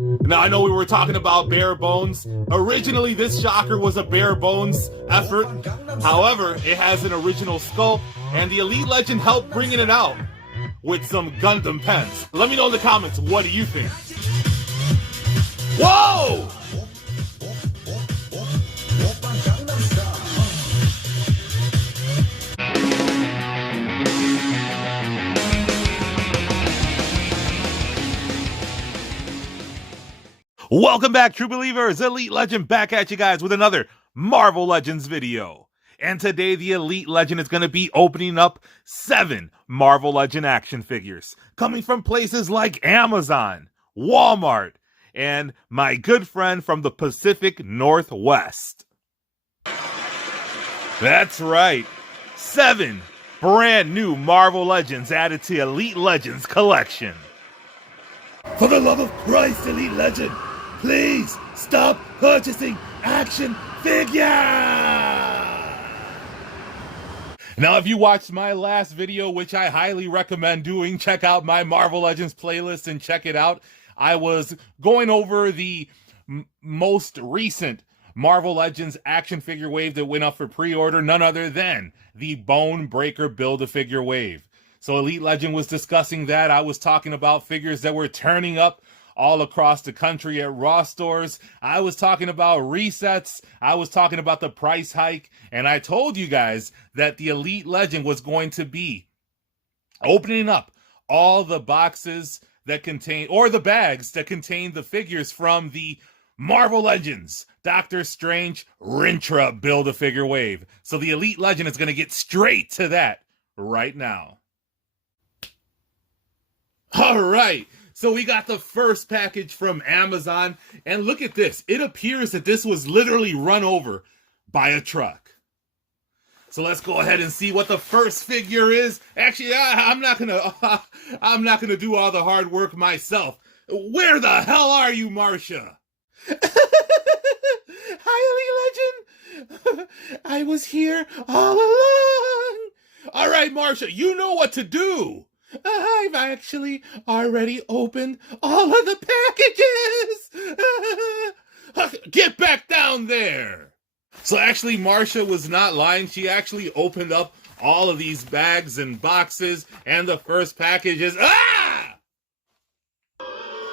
Now, I know we were talking about bare bones. Originally, this shocker was a bare bones effort. However, it has an original sculpt, and the Elite Legend helped bringing it out with some Gundam pens. Let me know in the comments, what do you think? Whoa! Welcome back, true believers. Elite Legend back at you guys with another Marvel Legends video. And today the Elite Legend is going to be opening up 7 Marvel Legend action figures coming from places like Amazon, Walmart, and my good friend from the Pacific Northwest. That's right, 7 brand new Marvel Legends added to Elite Legends collection. For the love of Christ, Elite Legend, please stop purchasing action figures! Now, if you watched my last video, which I highly recommend doing, check out my Marvel Legends playlist and check it out. I was going over the most recent Marvel Legends action figure wave that went up for pre-order, none other than the Bone Breaker Build-A-Figure wave. So Elite Legend was discussing that. I was talking about figures that were turning up all across the country at Raw stores. I was talking about resets. I was talking about the price hike. And I told you guys that the Elite Legend was going to be opening up all the boxes that contain, or the bags that contain the figures from the Marvel Legends Doctor Strange Rintrah Build-A-Figure wave. So the Elite Legend is going to get straight to that right now. All right. So we got the first package from Amazon, and look at this. It appears that this was literally run over by a truck. So let's go ahead and see what the first figure is. Actually, I'm not gonna do all the hard work myself. Where the hell are you, Marcia? Hi, Elite Legend. I was here all along. All right, Marcia, you know what to do. I've actually already opened all of the packages! Get back down there! So actually, Marcia was not lying. She actually opened up all of these bags and boxes, and the first package is... Ah!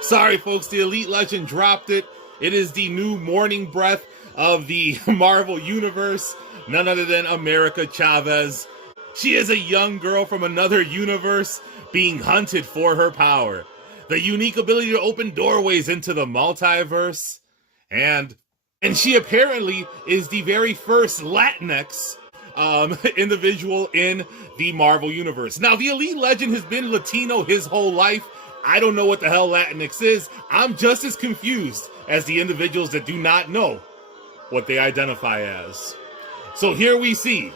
Sorry, folks, the Elite Legend dropped it. It is the new morning breath of the Marvel Universe, none other than America Chavez. She is a young girl from another universe being hunted for her power. The unique ability to open doorways into the multiverse. And she apparently is the very first Latinx individual in the Marvel Universe. Now, the Elite Legend has been Latino his whole life. I don't know what the hell Latinx is. I'm just as confused as the individuals that do not know what they identify as. So here we see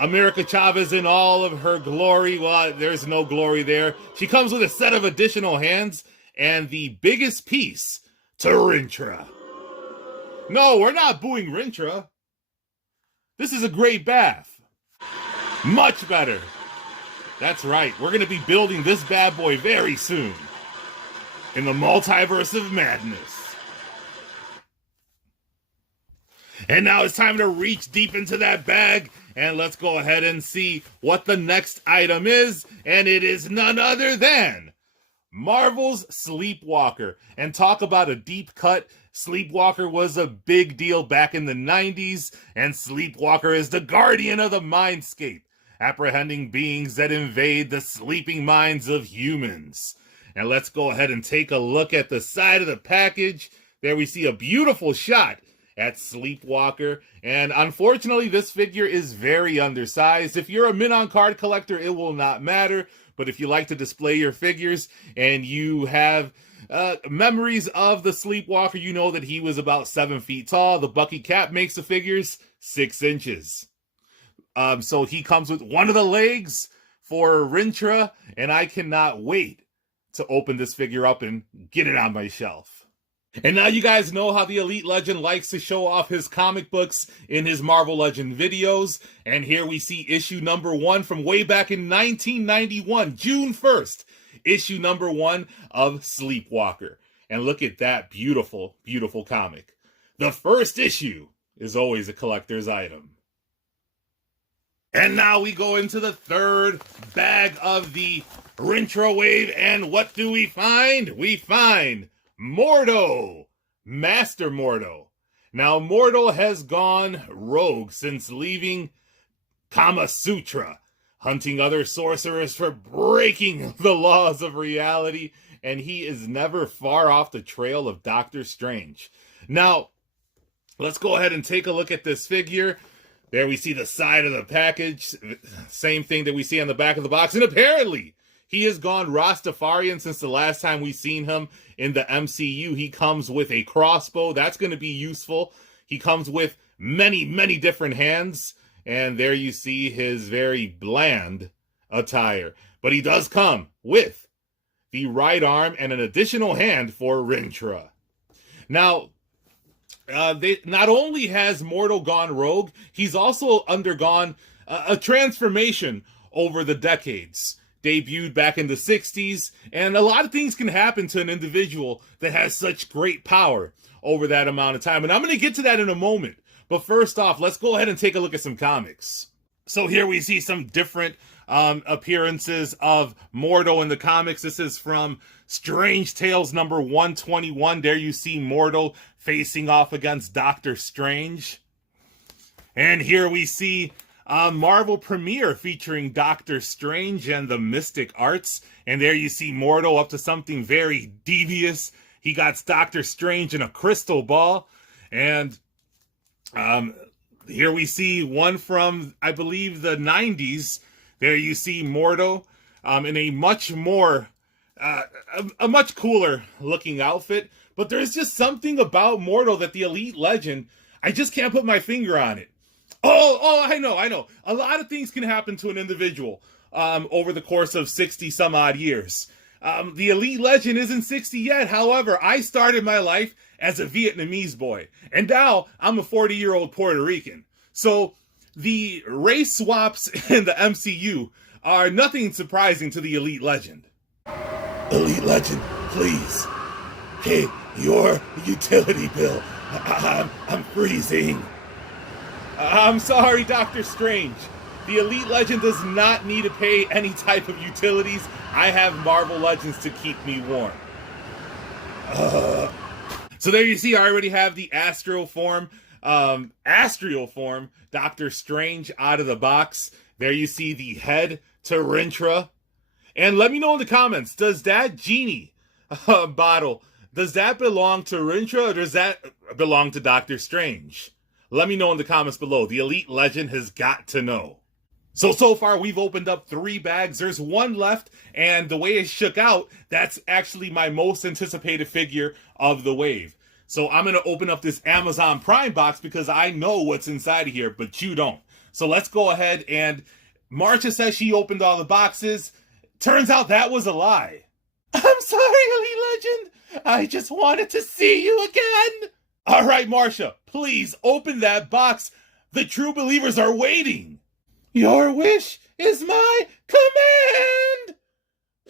America Chavez in all of her glory. Well, there's no glory there. She comes with a set of additional hands and the biggest piece to Rintrah. No, we're not booing Rintrah. This is a great Baf. Much better. That's right. We're going to be building this bad boy very soon in the multiverse of madness. And now it's time to reach deep into that bag, and let's go ahead and see what the next item is, and it is none other than Marvel's Sleepwalker. And talk about a deep cut. Sleepwalker was a big deal back in the 90s, and Sleepwalker is the guardian of the mindscape, apprehending beings that invade the sleeping minds of humans. And let's go ahead and take a look at the side of the package. There we see a beautiful shot at Sleepwalker, and unfortunately this figure is very undersized. If you're a min-on card collector, it will not matter, but if you like to display your figures and you have memories of the Sleepwalker, you know that he was about 7 feet tall. The Bucky Cap makes the figures 6 inches. So he comes with one of the legs for Rintrah, and I cannot wait to open this figure up and get it on my shelf. And now you guys know how the Elite Legend likes to show off his comic books in his Marvel Legend videos. And here we see issue number 1 from way back in 1991, June 1st, issue number 1 of Sleepwalker. And look at that beautiful, beautiful comic. The first issue is always a collector's item. And now we go into the third bag of the Rintra wave, and what do we find? We find Mordo, Master Mordo. Now, Mordo has gone rogue since leaving Kama Sutra, hunting other sorcerers for breaking the laws of reality, and he is never far off the trail of Doctor Strange. Now, let's go ahead and take a look at this figure. There we see the side of the package, same thing that we see on the back of the box, and apparently he has gone Rastafarian since the last time we seen him in the MCU. He comes with a crossbow. That's going to be useful. He comes with many, many different hands. And there you see his very bland attire. But he does come with the right arm and an additional hand for Rintra. Now, not only has Mordo gone rogue, he's also undergone a transformation over the decades. Debuted back in the 60s, and a lot of things can happen to an individual that has such great power over that amount of time. And I'm going to get to that in a moment. But first off, let's go ahead and take a look at some comics. So here we see some different appearances of Mordo in the comics. This is from Strange Tales number 121. There you see Mordo facing off against Doctor Strange. And here we see Marvel premiere featuring Doctor Strange and the Mystic Arts. And there you see Mordo up to something very devious. He got Doctor Strange in a crystal ball. And here we see one from, I believe, the 90s. There you see Mordo in a much more, a much cooler looking outfit. But there's just something about Mordo that the Elite Legend, I just can't put my finger on it. Oh, I know. A lot of things can happen to an individual over the course of 60 some odd years. The Elite Legend isn't 60 yet. However, I started my life as a Vietnamese boy, and now I'm a 40-year-old Puerto Rican. So the race swaps in the MCU are nothing surprising to the Elite Legend. Elite Legend, please. Hey, your utility bill. I'm freezing. I'm sorry, Doctor Strange. The Elite Legend does not need to pay any type of utilities. I have Marvel Legends to keep me warm. So there you see, I already have the Astral form, Doctor Strange out of the box. There you see the head to Rintra. And let me know in the comments, does that genie bottle, does that belong to Rintra or does that belong to Doctor Strange? Let me know in the comments below. The Elite Legend has got to know. So far we've opened up 3 bags. There's one left, and the way it shook out, that's actually my most anticipated figure of the wave. So I'm going to open up this Amazon Prime box because I know what's inside of here, but you don't. So let's go ahead, and Marsha says she opened all the boxes. Turns out that was a lie. I'm sorry, Elite Legend. I just wanted to see you again. All right, Marsha, please open that box. The true believers are waiting. Your wish is my command.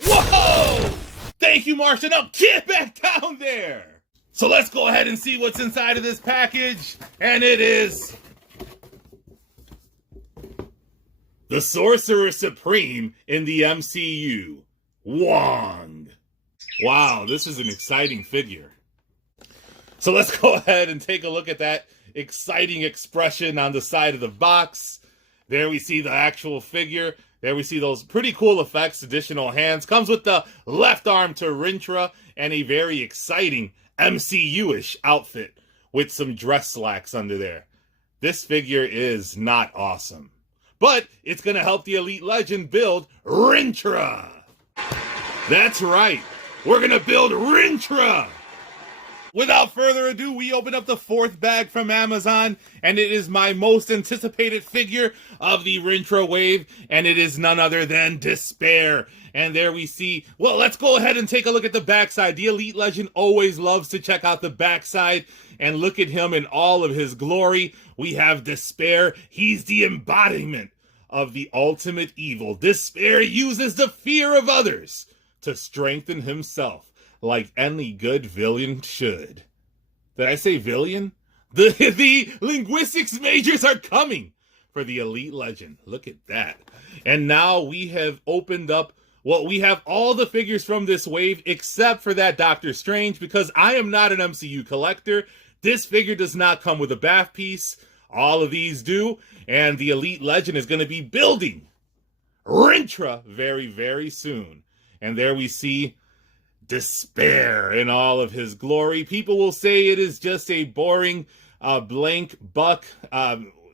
Whoa! Thank you, Marsha. Now get back down there. So let's go ahead and see what's inside of this package. And it is the Sorcerer Supreme in the MCU, Wong. Wow, this is an exciting figure. So let's go ahead and take a look at that exciting expression on the side of the box. There we see the actual figure. There we see those pretty cool effects, additional hands. Comes with the left arm to Rintra and a very exciting MCU-ish outfit with some dress slacks under there. This figure is not awesome, but it's going to help the Elite Legend build Rintra. That's right. We're going to build Rintra. Without further ado, we open up the 4th bag from Amazon, and it is my most anticipated figure of the Rintra wave, and it is none other than Despair. And there we see, well, let's go ahead and take a look at the backside. The Elite Legend always loves to check out the backside, and look at him in all of his glory. We have Despair. He's the embodiment of the ultimate evil. Despair uses the fear of others to strengthen himself. like any good villain should. Did I say villain? The linguistics majors are coming for the Elite Legend. Look at that. And now we have opened up, well, we have all the figures from this wave except for that Doctor Strange, because I am not an MCU collector. This figure does not come with a Baf piece. All of these do. And the Elite Legend is going to be building Rintra very, very soon. And there we see Despair in all of his glory. People will say it is just a boring blank buck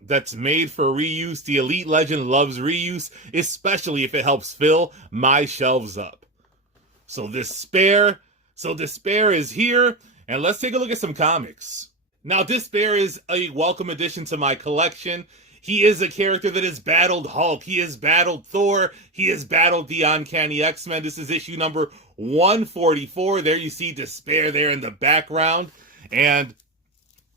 that's made for reuse. The Elite Legend loves reuse, especially if it helps fill my shelves up. So Despair is here, and let's take a look at some comics. Now, Despair is a welcome addition to my collection. He is a character that has battled Hulk. He has battled Thor. He has battled the Uncanny X-Men. This is issue number 144. There you see Despair there in the background. And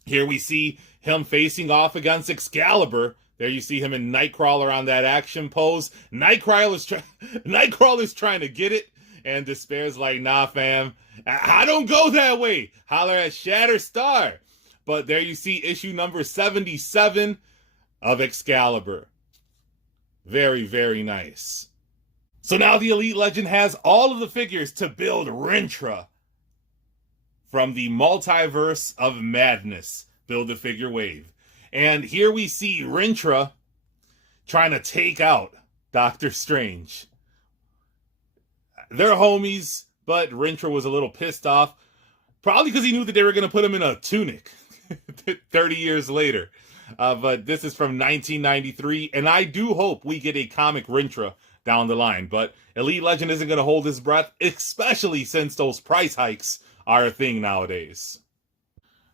here we see him facing off against Excalibur. There you see him in Nightcrawler on that action pose. Nightcrawler's trying to get it. And Despair's like, nah, fam. I don't go that way. Holler at Shatterstar. But there you see issue number 77 of Excalibur. Very, very nice. So now the Elite Legend has all of the figures to build Rintra from the Multiverse of Madness Build-A-Figure wave. And here we see Rintra trying to take out Doctor Strange. They're homies, but Rintra was a little pissed off. Probably because he knew that they were going to put him in a tunic 30 years later. But this is from 1993, and I do hope we get a comic Rintra down the line. But Elite Legend isn't going to hold his breath, especially since those price hikes are a thing nowadays.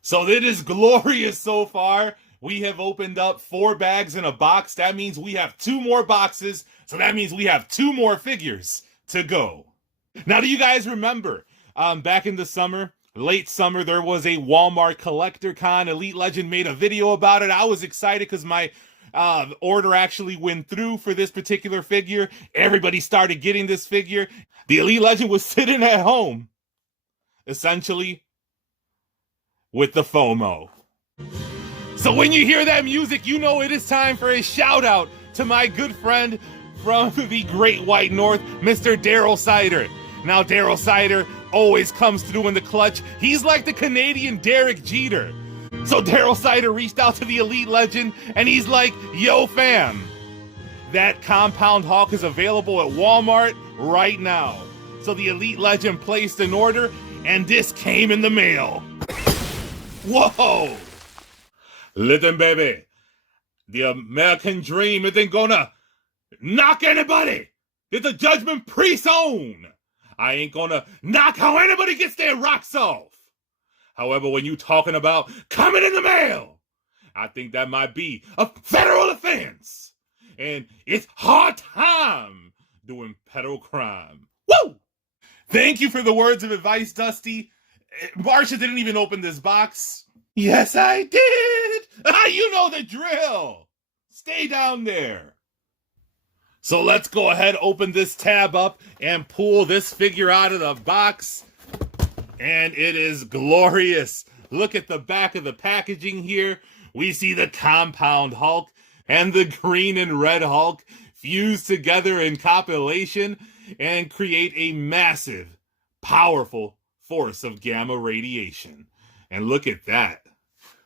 So it is glorious so far. We have opened up 4 bags in a box. That means we have 2 more boxes. So that means we have 2 more figures to go. Now, do you guys remember back in the summer, late summer, there was a Walmart Collector Con. Elite Legend made a video about it. I was excited because my order actually went through for this particular figure. Everybody started getting this figure. The Elite Legend was sitting at home, essentially, with the FOMO. So when you hear that music, you know it is time for a shout out to my good friend from the Great White North, Mr. Daryl Sider. Now, Daryl Sider always comes through in the clutch. He's like the Canadian Derek Jeter. So Daryl Sider reached out to the Elite Legend, and he's like, yo fam, that Compound Hulk is available at Walmart right now. So the Elite Legend placed an order, and this came in the mail. Whoa! Listen, baby, the American dream isn't gonna knock anybody. It's a Judgment Priest own. I ain't gonna knock how anybody gets their rocks off. However, when you talking about coming in the mail, I think that might be a federal offense. And it's hard time doing federal crime. Woo! Thank you for the words of advice, Dusty. Marsha didn't even open this box. Yes, I did. You know the drill. Stay down there. So let's go ahead, open this tab up, and pull this figure out of the box. And it is glorious. Look at the back of the packaging here. We see the Compound Hulk and the green and red Hulk fused together in compilation and create a massive, powerful force of gamma radiation. And look at that.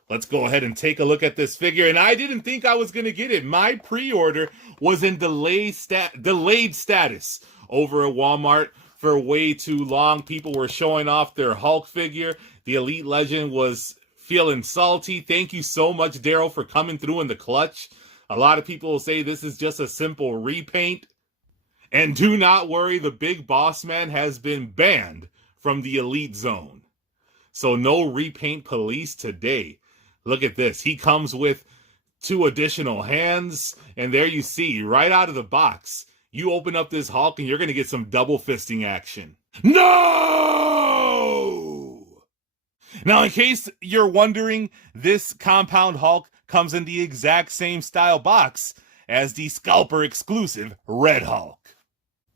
Let's go ahead and take a look at this figure. And I didn't think I was going to get it. My pre-order was in delayed status over at Walmart for way too long. People were showing off their Hulk figure. The Elite Legend was feeling salty. Thank you so much, Daryl, for coming through in the clutch. A lot of people will say this is just a simple repaint. And do not worry, the Big Boss Man has been banned from the Elite Zone. So no repaint police today. Look at this. He comes with 2 additional hands. And there you see, right out of the box, you open up this Hulk and you're going to get some double fisting action. No! Now, in case you're wondering, this Compound Hulk comes in the exact same style box as the Scalper exclusive Red Hulk.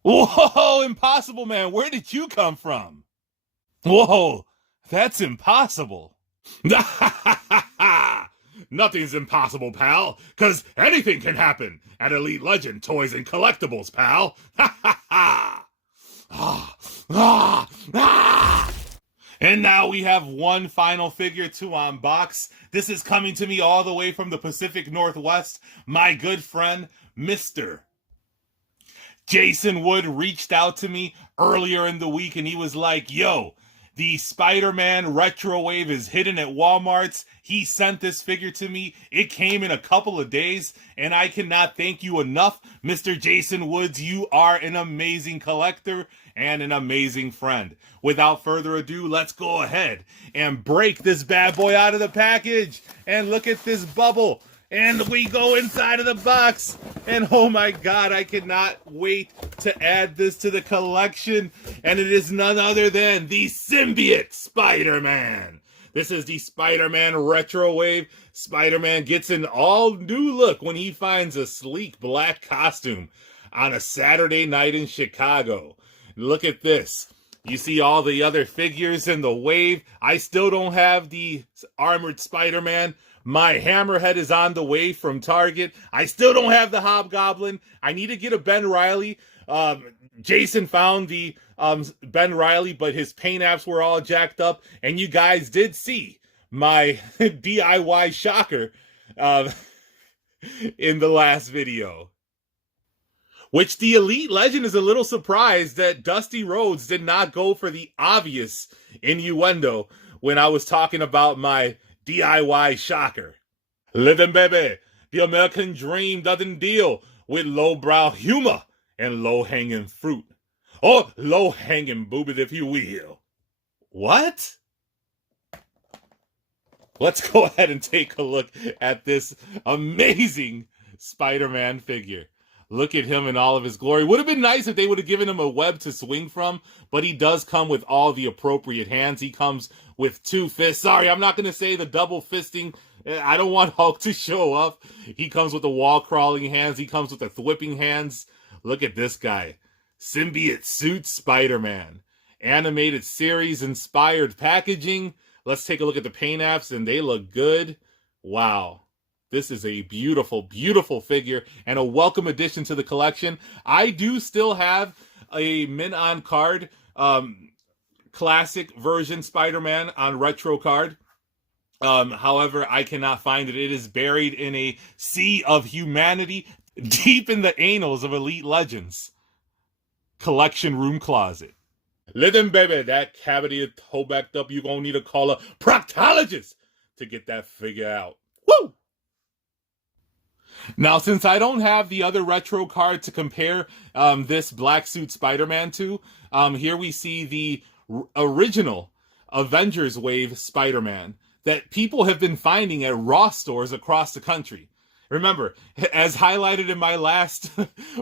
Whoa, Impossible Man, where did you come from? Whoa, that's impossible. Nothing's impossible, pal, because anything can happen at Elite Legend Toys and Collectibles, pal. And now we have one final figure to unbox. This is coming to me all the way from the Pacific Northwest. My good friend, Mr. Jason Wood reached out to me earlier in the week and he was like, yo, the Spider-Man Retro Wave is hidden at Walmart's. He sent this figure to me. It came in a couple of days, and I cannot thank you enough, Mr. Jason Woods. You are an amazing collector and an amazing friend. Without further ado, let's go ahead and break this bad boy out of the package. And look at this bubble. And we go inside of the box. And oh my God, I cannot wait to add this to the collection. And it is none other than the Symbiote Spider-Man. This is the Spider-Man Retro Wave. Spider-Man gets an all-new look when he finds a sleek black costume on a Saturday night in Chicago. Look at this. You see all the other figures in the wave. I still don't have the Armored Spider-Man. My Hammerhead is on the way from Target. I still don't have the Hobgoblin. I need to get a Ben Reilly. Jason found the Ben Reilly, but his paint apps were all jacked up. And you guys did see my DIY shocker in the last video. Which the Elite Legend is a little surprised that Dusty Rhodes did not go for the obvious innuendo when I was talking about my DIY shocker. Living baby, the American dream doesn't deal with lowbrow humor and low-hanging fruit. Or low-hanging boobies, if you will. What? Let's go ahead and take a look at this amazing Spider-Man figure. Look at him in all of his glory. Would have been nice if they would have given him a web to swing from, but he does come with all the appropriate hands. He comes with 2 fists. Sorry, I'm not going to say the double fisting. I don't want Hulk to show up. He comes with the wall-crawling hands. He comes with the thwipping hands. Look at this guy. Symbiote Suit Spider-Man. Animated series inspired packaging. Let's take a look at the paint apps, and they look good. Wow. This is a beautiful, beautiful figure and a welcome addition to the collection. I do still have a mint on card, classic version Spider-Man on retro card. However, I cannot find it. It is buried in a sea of humanity deep in the annals of Elite Legends collection room closet. Listen, baby, that cavity is toe backed up. You're going to need to call a proctologist to get that figure out. Woo! Now, since I don't have the other retro card to compare this black suit Spider-Man to, here we see the original Avengers Wave Spider-Man that people have been finding at Ross stores across the country. Remember, as highlighted in my last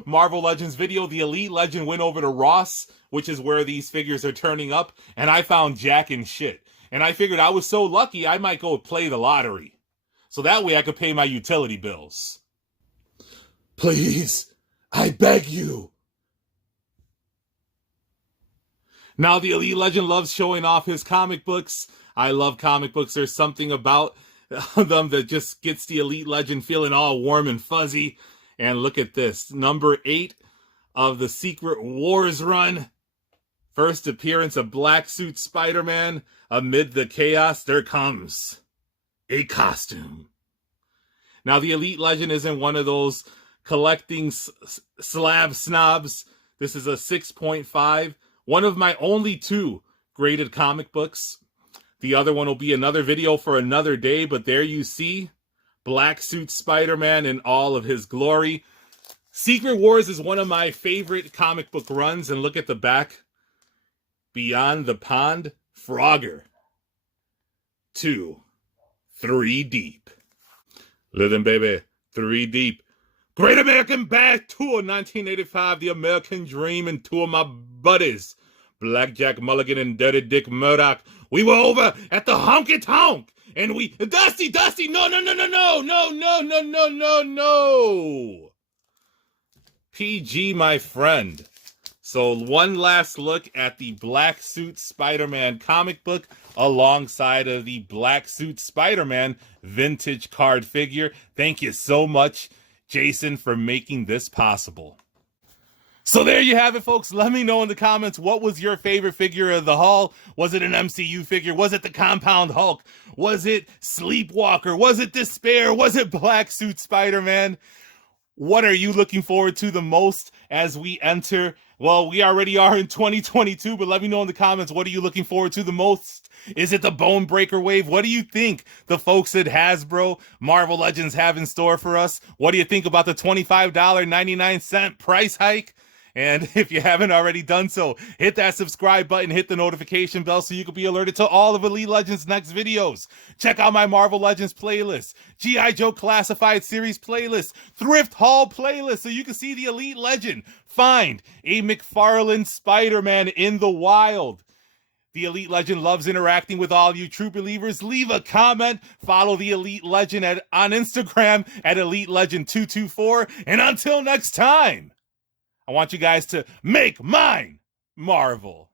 Marvel Legends video, the Elite Legend went over to Ross, which is where these figures are turning up, and I found jack and shit. And I figured I was so lucky I might go play the lottery. So that way I could pay my utility bills. Please, I beg you. Now, the Elite Legend loves showing off his comic books. I love comic books. There's something about them that just gets the Elite Legend feeling all warm and fuzzy. And look at this. Number 8 of the Secret Wars run. First appearance of Black Suit Spider-Man. Amid the chaos, there comes a costume. Now, the Elite Legend isn't one of those collecting slab snobs. This is a 6.5. One of my only 2 graded comic books. The other one will be another video for another day, but there you see Black Suit Spider-Man in all of his glory. Secret Wars is one of my favorite comic book runs, and look at the back. Beyond the Pond, Frogger. 2, 3 deep. Living, baby, 3 deep. Great American Bash Tour 1985, The American Dream, and 2 of my buddies, Blackjack Mulligan and Dirty Dick Murdoch. We were over at the Honky Tonk, and we... Dusty, no. PG, my friend. So one last look at the Black Suit Spider-Man comic book alongside of the Black Suit Spider-Man vintage card figure. Thank you so much, Jason, for making this possible. So there you have it, folks. Let me know in the comments, what was your favorite figure of the haul? Was it an MCU figure? Was it the Compound Hulk? Was it Sleepwalker? Was it Despair? Was it Black Suit Spider-Man? What are you looking forward to the most as we enter? Well, we already are in 2022, but let me know in the comments, what are you looking forward to the most? Is it the Bone Breaker wave? What do you think the folks at Hasbro Marvel Legends have in store for us? What do you think about the $25.99 price hike? And if you haven't already done so, hit that subscribe button, hit the notification bell so you can be alerted to all of Elite Legends' next videos. Check out my Marvel Legends playlist, G.I. Joe Classified Series playlist, Thrift Haul playlist so you can see the Elite Legend. Find a McFarlane Spider-Man in the wild. The Elite Legend loves interacting with all you true believers. Leave a comment. Follow the Elite Legend on Instagram at Elite Legend 224. And until next time, I want you guys to make mine Marvel.